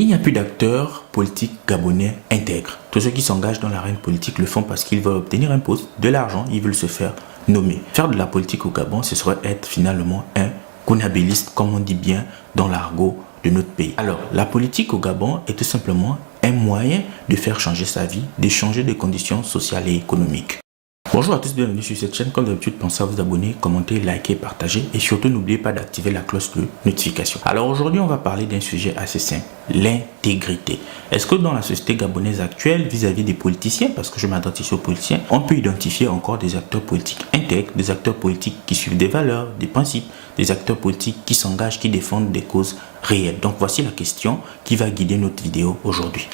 Il n'y a plus d'acteurs politiques gabonais intègres. Tous ceux qui s'engagent dans l'arène politique le font parce qu'ils veulent obtenir un poste, de l'argent, ils veulent se faire nommer. Faire de la politique au Gabon, ce serait être finalement un conabiliste, comme on dit bien dans l'argot de notre pays. Alors, la politique au Gabon est tout simplement un moyen de faire changer sa vie, de changer de conditions sociales et économiques. Bonjour à tous, bienvenue sur cette chaîne. Comme d'habitude, pensez à vous abonner, commenter, liker, partager et surtout n'oubliez pas d'activer la cloche de notification. Alors aujourd'hui, on va parler d'un sujet assez simple, l'intégrité. Est-ce que dans la société gabonaise actuelle, vis-à-vis des politiciens, parce que je m'adresse ici aux politiciens, on peut identifier encore des acteurs politiques intègres, des acteurs politiques qui suivent des valeurs, des principes, des acteurs politiques qui s'engagent, qui défendent des causes réelles. Donc voici la question qui va guider notre vidéo aujourd'hui.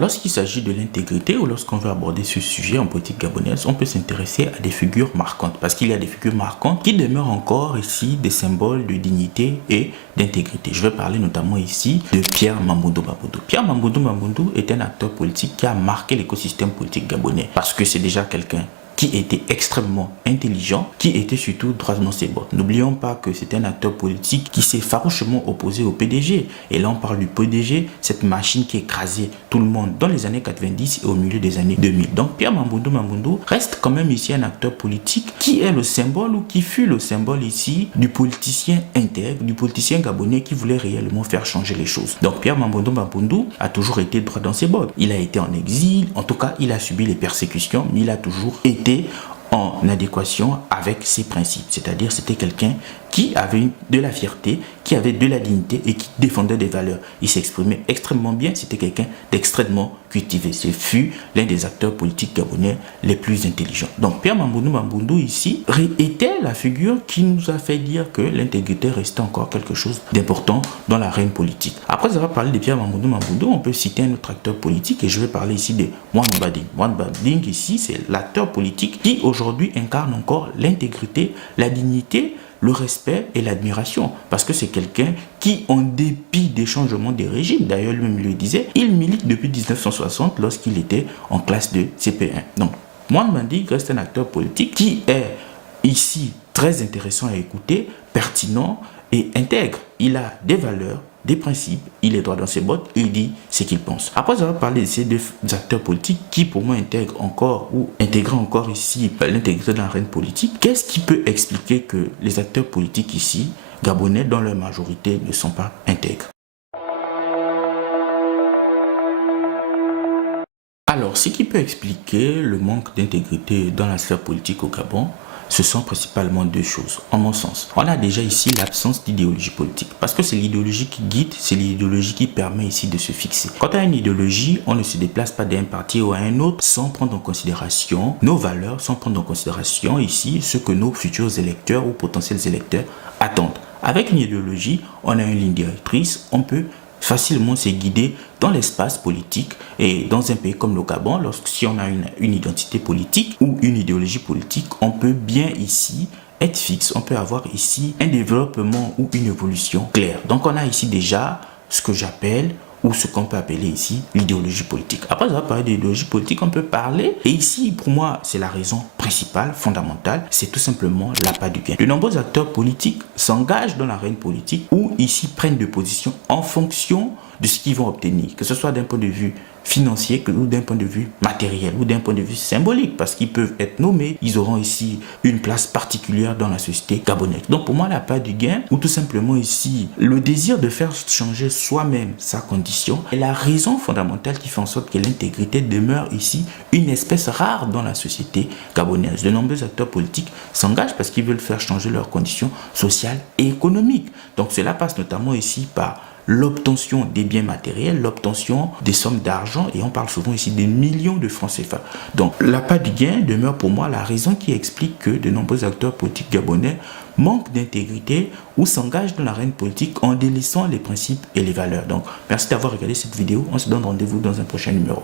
Lorsqu'il s'agit de l'intégrité ou lorsqu'on veut aborder ce sujet en politique gabonaise, on peut s'intéresser à des figures marquantes parce qu'il y a des figures marquantes qui demeurent encore ici des symboles de dignité et d'intégrité. Je vais parler notamment ici de Pierre Mamboundou Mamboundou. Pierre Mamboundou Mamboundou est un acteur politique qui a marqué l'écosystème politique gabonais parce que c'est déjà quelqu'un qui était extrêmement intelligent, qui était surtout droit dans ses bottes. N'oublions pas que c'est un acteur politique qui s'est farouchement opposé au PDG. Et là, on parle du PDG, cette machine qui écrasait tout le monde dans les années 90 et au milieu des années 2000. Donc, Pierre Mamboundou Mamboundou reste quand même ici un acteur politique qui est le symbole ou qui fut le symbole ici du politicien intègre, du politicien gabonais qui voulait réellement faire changer les choses. Donc, Pierre Mamboundou Mamboundou a toujours été droit dans ses bottes. Il a été en exil, en tout cas, il a subi les persécutions, mais il a toujours été en adéquation avec ses principes, c'est-à-dire c'était quelqu'un qui avait de la fierté, qui avait de la dignité et qui défendait des valeurs. Il s'exprimait extrêmement bien, c'était quelqu'un d'extrêmement cultivé. Ce fut l'un des acteurs politiques gabonais les plus intelligents. Donc Pierre Mamboundou Mamboundou ici était la figure qui nous a fait dire que l'intégrité restait encore quelque chose d'important dans l'arène politique. Après avoir parlé de Pierre Mamboundou Mamboundou, on peut citer un autre acteur politique et je vais parler ici de Moine Bading. Moine Bading ici, c'est l'acteur politique qui aujourd'hui incarne encore l'intégrité, la dignité, le respect et l'admiration, parce que c'est quelqu'un qui, en dépit des changements des régimes, d'ailleurs lui-même le disait, il milite depuis 1960 lorsqu'il était en classe de CP1. Donc, Moine Bading reste un acteur politique qui est ici très intéressant à écouter, pertinent et intègre. Il a des valeurs, des principes, il est droit dans ses bottes, il dit ce qu'il pense. Après avoir parlé de ces deux acteurs politiques qui pour moi intègrent encore ou intégrent encore ici l'intégrité de l'arène politique, qu'est-ce qui peut expliquer que les acteurs politiques ici, gabonais dans leur majorité, ne sont pas intègres? Alors, ce qui peut expliquer le manque d'intégrité dans la sphère politique au Gabon, ce sont principalement deux choses, en mon sens. On a déjà ici l'absence d'idéologie politique, parce que c'est l'idéologie qui guide, c'est l'idéologie qui permet ici de se fixer. Quant à une idéologie, on ne se déplace pas d'un parti ou à un autre sans prendre en considération nos valeurs, sans prendre en considération ici ce que nos futurs électeurs ou potentiels électeurs attendent. Avec une idéologie, on a une ligne directrice, on peut facilement se guider dans l'espace politique et dans un pays comme le Gabon, si on a une identité politique ou une idéologie politique, on peut bien ici être fixe, on peut avoir ici un développement ou une évolution claire. Donc on a ici déjà ce que j'appelle ou ce qu'on peut appeler ici l'idéologie politique. Après avoir parlé d'idéologie politique, on peut parler, et ici pour moi c'est la raison principale, fondamentale, c'est tout simplement l'appât du gain. De nombreux acteurs politiques s'engagent dans l'arène politique ou ici prennent des positions en fonction de ce qu'ils vont obtenir, que ce soit d'un point de vue financier ou d'un point de vue matériel ou d'un point de vue symbolique, parce qu'ils peuvent être nommés, ils auront ici une place particulière dans la société gabonaise. Donc pour moi l'appât du gain ou tout simplement ici le désir de faire changer soi-même sa condition est la raison fondamentale qui fait en sorte que l'intégrité demeure ici une espèce rare dans la société gabonaise. De nombreux acteurs politiques s'engagent parce qu'ils veulent faire changer leurs conditions sociales et économiques. Donc cela passe notamment ici par l'obtention des biens matériels, l'obtention des sommes d'argent, et on parle souvent ici des millions de francs CFA. Donc l'appât du gain demeure pour moi la raison qui explique que de nombreux acteurs politiques gabonais manquent d'intégrité ou s'engagent dans l'arène politique en délaissant les principes et les valeurs. Donc merci d'avoir regardé cette vidéo, on se donne rendez-vous dans un prochain numéro.